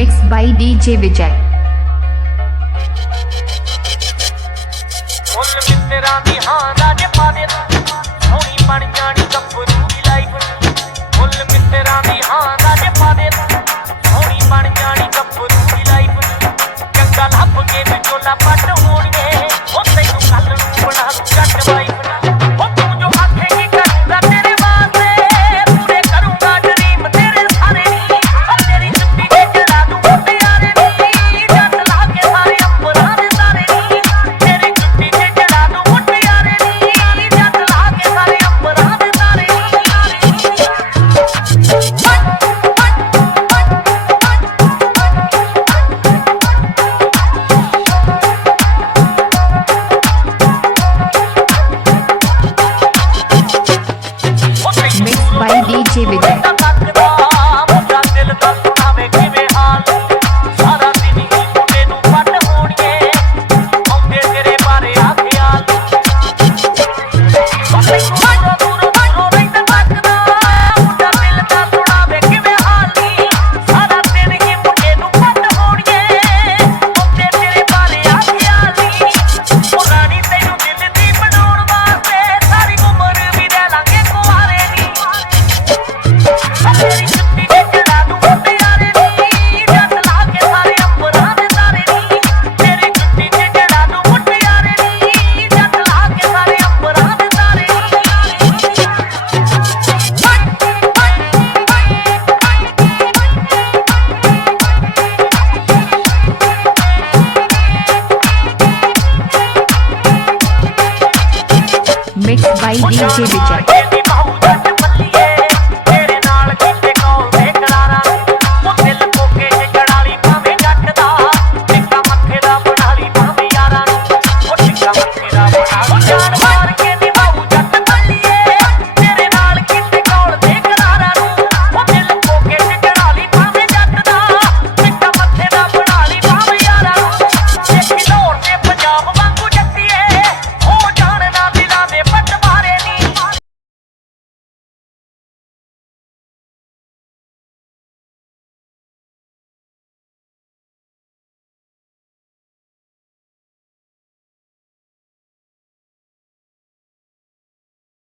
Mixed by DJ Vijay. ਮੁੱਲ ਮਿੱਤਰਾਂ ਦੀ ਹਾਂ ਰਾਜੇ ਪਾ ਦੇ ਸੋਹਣੀ ਬਣ ਜਾਣੀ ਗੱਭਰੂ ਦੀ ਲਾਈਫ। ਮੁੱਲ ਮਿੱਤਰਾਂ ਦੀ ਹਾਂ ਰਾਜੇ ਪਾ ਦੇ ਸੋਹਣੀ ਬਣ ਜਾਣੀ ਗੱਭਰੂ ਦੀ ਲਾਈਫ। ਚੰਗਾ ਲੱਭ ਕੇ ਵਿਚੋਲਾ ਪੱਟ